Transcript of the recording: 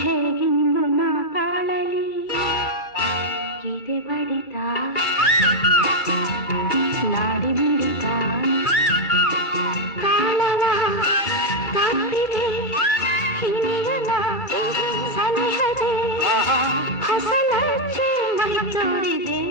ಹೇಗಿಂದು ನಾ ತಾಳಲಿ ಎದೆ ಬಡಿತ ನಾಡಿ ಬಿಡಿತ ತಾಳವ ತಪ್ಪಿದೆ ಹಿರಿಯನ ಸನಿಹದೆ ಹೊಸ ಲಜ್ಜೆ ಮೈ ತೋರಿದೆ